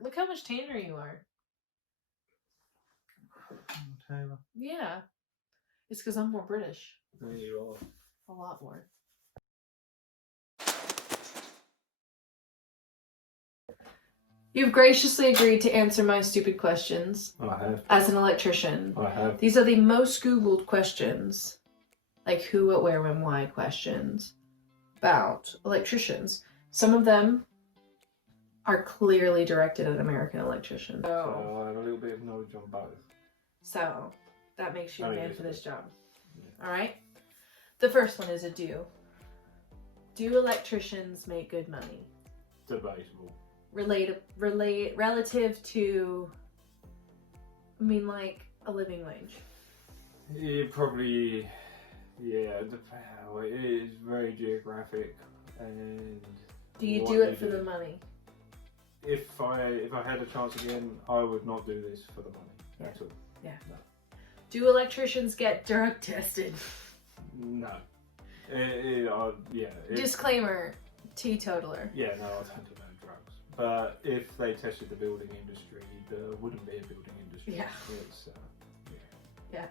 Look how much tanner you are. Taylor. Yeah. It's because I'm more British. There you are. A lot more. You've graciously agreed to answer my stupid questions. I have. As an electrician. I have. These are the most Googled questions. Like who, what, where, when, why questions about electricians. Some of them are clearly directed at American electricians. So I have a little bit of knowledge on both. So that makes you a man for this job. Yeah. Alright? The first one is a do. Do electricians make good money? Debatable. Relative to, I mean, like a living wage. Yeah, probably. Yeah, it is very geographic. And do you do it for the money? If I had a chance again, I would not do this for the money at all. Yeah. No. Do electricians get drug tested? No. Disclaimer: teetotaler. Yeah, no, I don't do no drugs. But if they tested the building industry, there wouldn't be a building industry. Yeah. It's, yeah.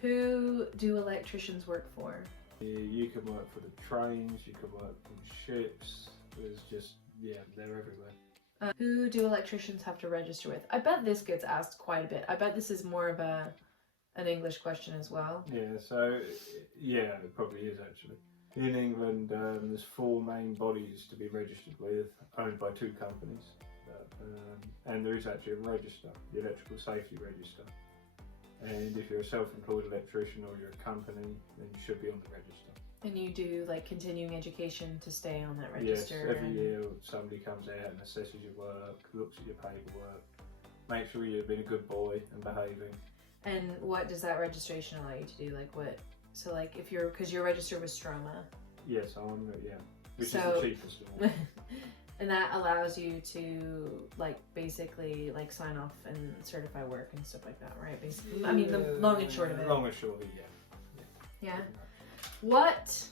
Who do electricians work for? You can work for the trains, you can work on ships, there's just, they're everywhere. Who do electricians have to register with? I bet this gets asked quite a bit. I bet this is more of an English question as well. Yeah, so, it probably is actually. In England, there's 4 main bodies to be registered with, owned by 2 companies. And there is actually a register, the Electrical Safety Register. And if you're a self-employed electrician or you're a company, then you should be on the register. And you do like continuing education to stay on that register? Yes, every year somebody comes out and assesses your work, looks at your paperwork, makes sure you've been a good boy and behaving. And what does that registration allow you to do? Like what? So like if you're, because you're registered with Stroma. Yes, which is the cheapest of all. And that allows you to like basically like sign off and certify work and stuff like that, right? Basically, I mean the long and short of it. Long and short of it, yeah. What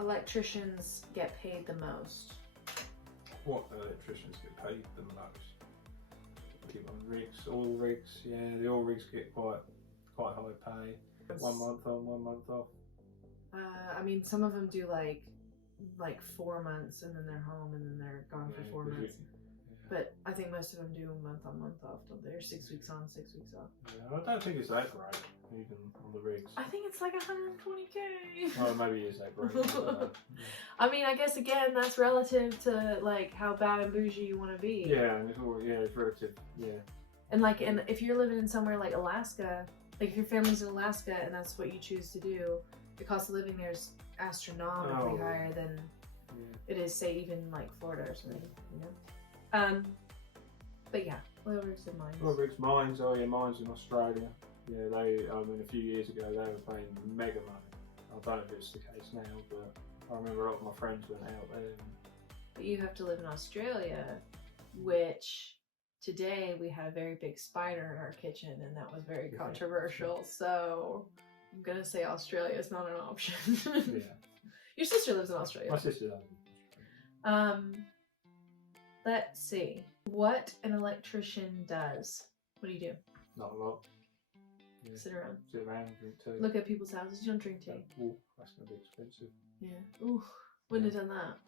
electricians get paid the most? What electricians get paid the most? Keep on rigs, oil rigs. Yeah, the oil rigs get quite high pay. 1 month on, 1 month off. I mean, some of them do like 4 months and then they're home and then they're gone for 4 months. But I think most of them do month on, month off, don't they? Or 6 weeks on, 6 weeks off. Yeah, I don't think it's that great, even on the rigs. I think it's like 120k. Well, maybe it is that great. I mean, I guess again, that's relative to like how bad and bougie you want to be. Yeah, and it's relative. Yeah. And like, and if you're living in somewhere like Alaska, like if your family's in Alaska and that's what you choose to do, the cost of living there is astronomically higher than it is, say, even like Florida or something, you know. But yeah, oil rigs and mines. Oil rigs, mines. Oh yeah, mines in Australia. Yeah, a few years ago they were paying mega money. I don't know if it's the case now, but I remember a lot of my friends went out there. But you have to live in Australia, which today we had a very big spider in our kitchen, and that was very controversial. So I'm gonna say Australia is not an option. Yeah. Your sister lives in Australia. My sister does. Let's see. What an electrician does. What do you do? Not a lot. Yeah. Sit around. Sit around, drink tea. Look at people's houses. You don't drink tea. Oh, that's gonna be expensive. Yeah. Ooh. Wouldn't have done that.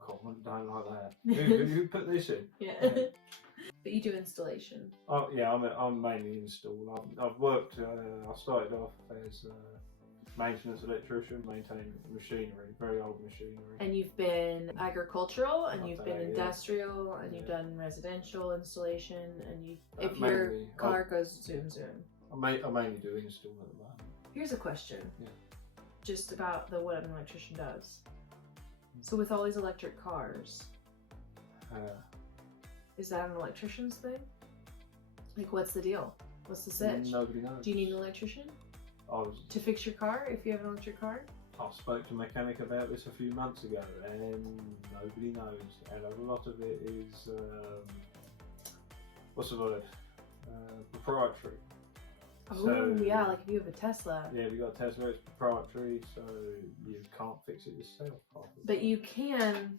Common, don't like that. Who put this in? Yeah. But you do installation. Oh yeah, I'm mainly install. I've worked. I started off as maintenance electrician, maintaining machinery, very old machinery. And you've been agricultural, and you've been industrial, and you've done residential installation, and you. If your car goes zoom. I mainly do install at the moment. Here's a question. Yeah. Just about what an electrician does. So with all these electric cars, is that an electrician's thing? Like, what's the deal? What's the sitch? Nobody knows. Do you need an electrician? To fix your car, if you have an electric car? I spoke to a mechanic about this a few months ago, and nobody knows. And a lot of it is, what's the word? Proprietary. Oh, so, yeah, like if you have a Tesla. Yeah, if you've got a Tesla, it's proprietary, so you can't fix it yourself. But you can,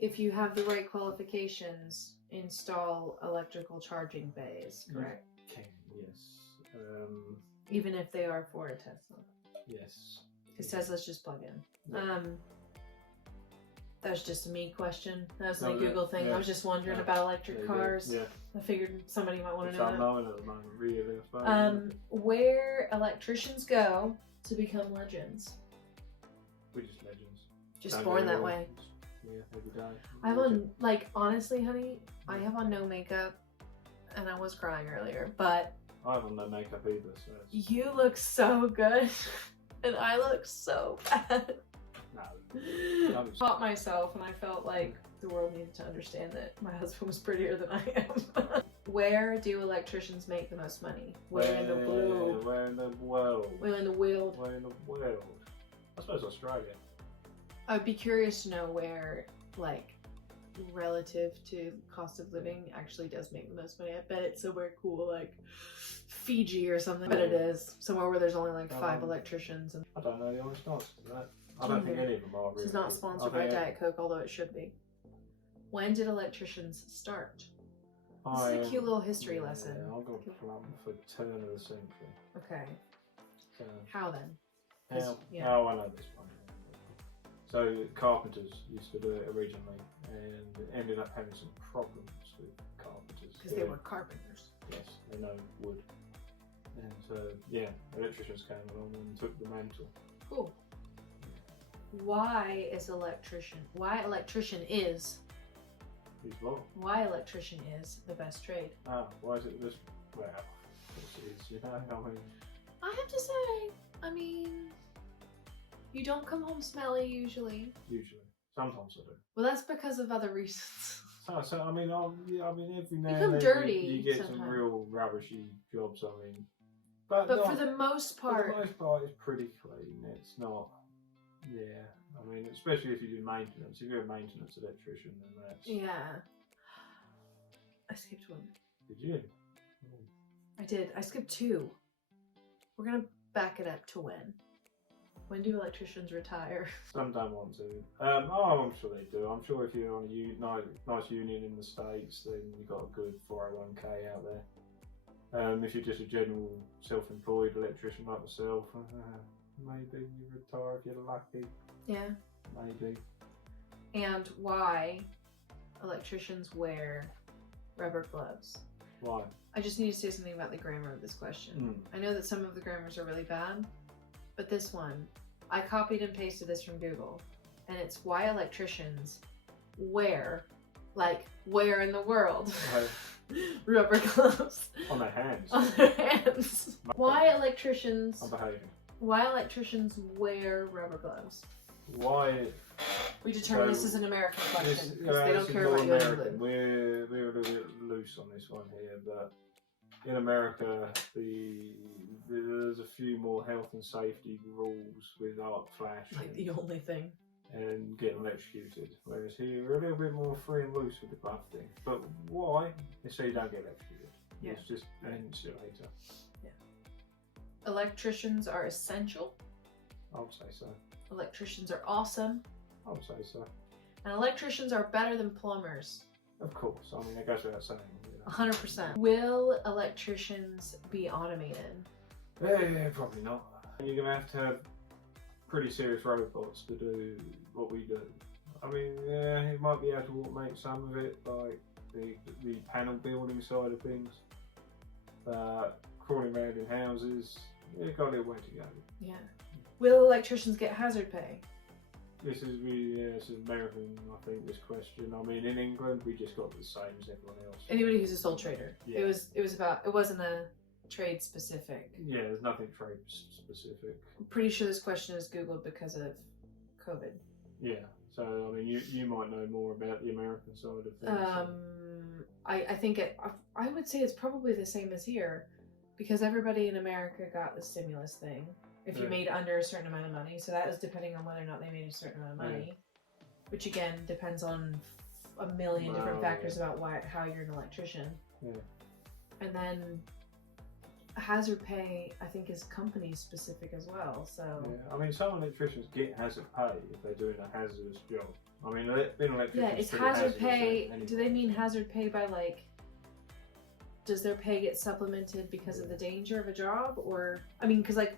if you have the right qualifications install electrical charging bays, correct? Can, yes. Even if they are for a Tesla. Yes. Because Teslas just plug in. Yeah. That's just a me question. That's No, a Google thing. yeah. I was just wondering Yeah. about electric cars. Yeah. I figured somebody might want It's to know that. unknown at the moment, really. I suppose. Where electricians go to become legends. We're just legends. Just Don't born go that wrong. way. Yeah, every day. I have on, like, honestly, honey, I have on no makeup, and I was crying earlier, but I haven't no makeup either, so it's... you look so good, and I look so bad. No. I caught myself, and I felt like the world needed to understand that my husband was prettier than I am. Where do electricians make the most money? Where in the world? Where in the world? Where in the world? Where in the world? I suppose Australia. I'd be curious to know where, like, relative to cost of living actually does make the most money. I bet it's somewhere cool, like Fiji or something. I bet it is. Somewhere where there's only like 5 electricians. And I don't know the honest answer to that. I don't think any of them are really. this is not sponsored by Diet Coke, although it should be. When did electricians start? This is a cute little history lesson. I'm going to plumb for turn of the century. Okay. So, How then? how I know this one. So carpenters used to do it originally and ended up having some problems with carpenters. Because they were carpenters. Yes, they know wood. And so, yeah, electricians came along and took the mantle. Cool. Why electrician is He's what? why electrician is the best trade? Why is it this? Well, it is, you know, I mean... I have to say, I mean, you don't come home smelly usually. Usually. Sometimes I do. Well, that's because of other reasons. So I mean, every now Become and then dirty you get some sometimes. real rubbishy jobs. I mean, but For the most part, it's pretty clean. It's not. Yeah, I mean, especially if you do maintenance. If you're a maintenance electrician, then that's. yeah. I skipped one. Did you? I did. I skipped 2. We're gonna back it up to when. When do electricians retire? Some don't want to. I'm sure they do. I'm sure if you're on a nice union in the States, then you've got a good 401k out there. If you're just a general self-employed electrician like myself, maybe you retire if you're lucky. Yeah. Maybe. And why electricians wear rubber gloves? Why? I just need to say something about the grammar of this question. I know that some of the grammars are really bad, but this one, I copied and pasted this from Google, and it's why electricians wear, like, where in the world, rubber gloves On their hands. on their hands. Why electricians? I'm behaving. Why electricians wear rubber gloves? Why? We determined this is an American question because they don't care about you in England. We're a little bit loose on this one here, but in America, there's a few more health and safety rules with arc flash Like the only thing. and getting electrocuted. Whereas here, we're a little bit more free and loose with the glove thing. But why? It's so you don't get electrocuted. Yeah. It's just an insulator. Yeah. Electricians are essential. I would say so. Electricians are awesome. I would say so. And electricians are better than plumbers. Of course. I mean, it goes without saying. You know. 100%. Will electricians be automated? Probably not. You're going to have pretty serious robots to do what we do. I mean, yeah, it might be able to automate some of it, like the panel building side of things. Crawling around in houses, it's got a little way to go. Yeah. Will electricians get hazard pay? This is American, I think, this question. I mean, in England, we just got the same as everyone else. Anybody who's a sole trader. Yeah. It wasn't a trade specific. Yeah, there's nothing trade specific. I'm pretty sure this question is Googled because of COVID. Yeah, so I mean, you might know more about the American side of things. I think I would say it's probably the same as here, because everybody in America got the stimulus thing. If you made under a certain amount of money, so that was depending on whether or not they made a certain amount of money, which again depends on a million different factors about how you're an electrician. Yeah. And then hazard pay, I think, is company specific as well. So yeah, I mean, some electricians get hazard pay if they're doing a hazardous job. I mean, being an electrician. yeah, it's hazard pay. Do they mean hazard pay by like? Does their pay get supplemented because of the danger of a job, or I mean, because like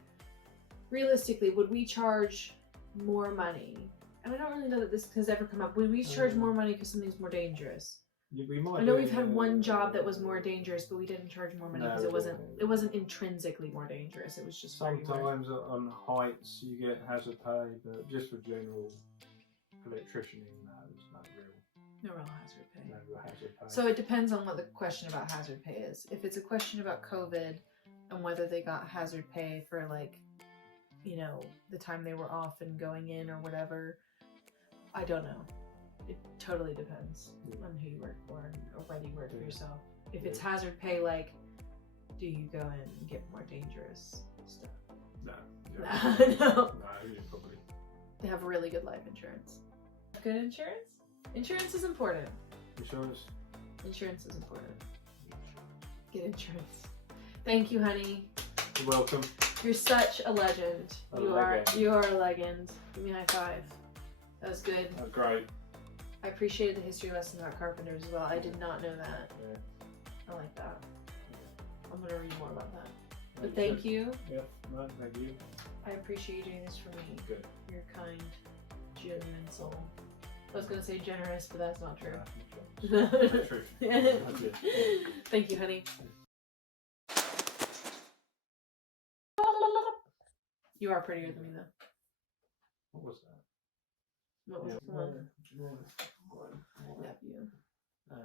realistically, would we charge more money? And I don't really know that this has ever come up. Would we charge more money because something's more dangerous? We might. I know we've had one job that was more dangerous, but we didn't charge more money because it wasn't intrinsically more dangerous. It was just sometimes on heights you get hazard pay, but just for general electricianing, no, there's no real hazard pay. No real hazard pay. So it depends on what the question about hazard pay is. If it's a question about COVID and whether they got hazard pay for like, you know, the time they were off and going in or whatever, I don't know. It totally depends on who you work for or whether you work for yourself. If it's hazard pay, like, do you go in and get more dangerous stuff? No. No. No, you probably. They have really good life insurance. Good insurance? Insurance is important. Insurance is important. Get insurance. Thank you, honey. You're welcome. You're such a legend. You are a legend. Give me a high five. That was good. Oh, great. I appreciated the history lesson about carpenters as well. I did not know that. Yeah. I like that. I'm gonna read more about that. But thank you. Yeah, no, thank you. I appreciate you doing this for me. Good. You're a kind, genuine soul. I was gonna say generous, but that's not true. Not true. Thank you, honey. You are prettier than me, though. What was that? What was Yeah, the one? Nephew. Yeah.